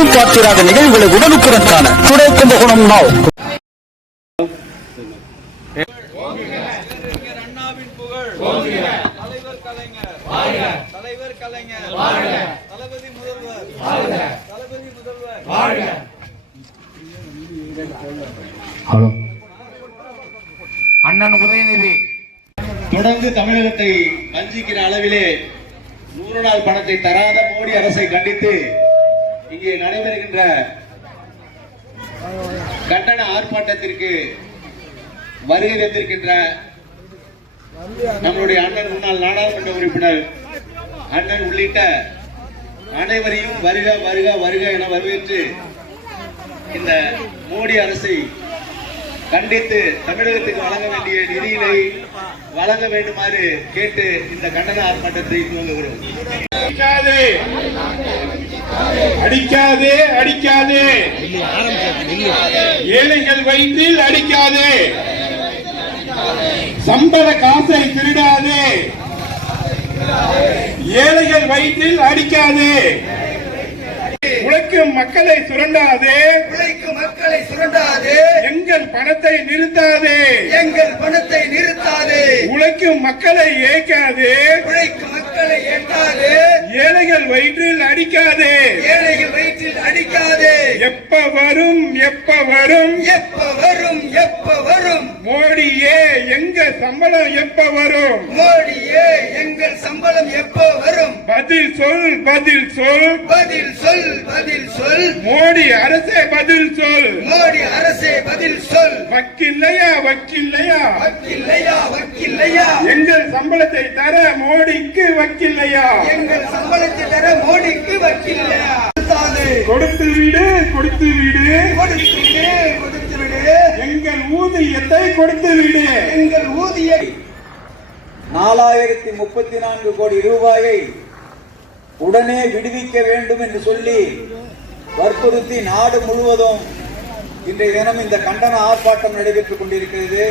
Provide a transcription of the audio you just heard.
எங்கும் பார்த்திராத நிகழ்வுகளை உடனுக்குடன் காண கும்பகோணம் நாவ் அறிஞர் அண்ணாவின் புகழ் தலைவர் கலைஞர் தலைவர் கலைஞர் தளபதி முதல்வர் தளபதி முதல்வர் அண்ணன் உதயநிதி. தொடர்ந்து தமிழகத்தை வஞ்சிக்கிற அளவிலே நூறு நாள் பணத்தை தராத மோடி அரசை கண்டித்து இங்கே நடைபெறுகின்ற கண்டன ஆர்ப்பாட்டத்திற்கு வருகை தந்திருக்கின்ற நம்மளுடைய அண்ணன் முன்னாள் நாடாளுமன்ற உறுப்பினர் அண்ணன் உள்ளிட்ட அனைவரையும் வருக வருக வருக என வரவேற்று இந்த மோடி அரசை கண்டித்து தமிழகத்துக்கு வழங்க வேண்டிய நிதியினை வழங்க வேண்டுமாறு கேட்டு இந்த கண்டன ஆர்ப்பாட்டத்தை துவங்குகிறோம் அடிக்காதே. அடிக்காதே அடிக்காதே. ஏழைகள் வயிற்றில் அடிக்காதே. சம்பள காசை திருடாதே. ஏழைகள் வயிற்றில் அடிக்காதே. உழைக்கும் மக்களை சுரண்டாதே. உழைக்கும் மக்களை சுரண்டாதே. எங்கள் பணத்தை நிறுத்தாதே. எங்கள் பணத்தை நிறுத்தாதே. உழைக்கும் மக்களை ஏய்க்காதே. உழைக்கும் எட்டாதே ஏழைகள் வயிற்றில் அடிக்காதே. ஏழைகள் வயிற்றில் அடிக்காதே. எப்ப வரும் எப்ப வரும்? எப்ப வரும் எப்ப வரும்? மோடியே எங்க சம்பளம் எப்ப வரும்? மோடியே எங்கள் சம்பளம் எப்போ சொல் பதில் சொல். பதில் சொல் பதில் சொல். மோடி அரசே பதில் சொல். மோடி அரசே பதில் சொல். வக்கில்லையா வக்கில்லையா? வக்கில்லையா வக்கில்லையா? எங்கள் சம்பளத்தை தர மோடிக்கு வக்கில்லையா? எங்கள் சம்பளத்தை தர மோடிக்கு வக்கில்லையா. கொடுத்து விடு கொடுத்து விடு. கொடுத்து விடு கொடுத்து விடு. எங்கள் ஊதியத்தை கொடுத்து விடு. எங்கள் ஊதிய நாலாயிரத்தி முப்பத்தி நான்கு கோடி ரூபாயை உடனே விடுவிக்க வேண்டும் என்று சொல்லி வற்புறுத்தி நாடு முழுவதும் இன்றைய தினம் இந்த கண்டன ஆர்ப்பாட்டம் நடைபெற்றுக் கொண்டிருக்கிறது.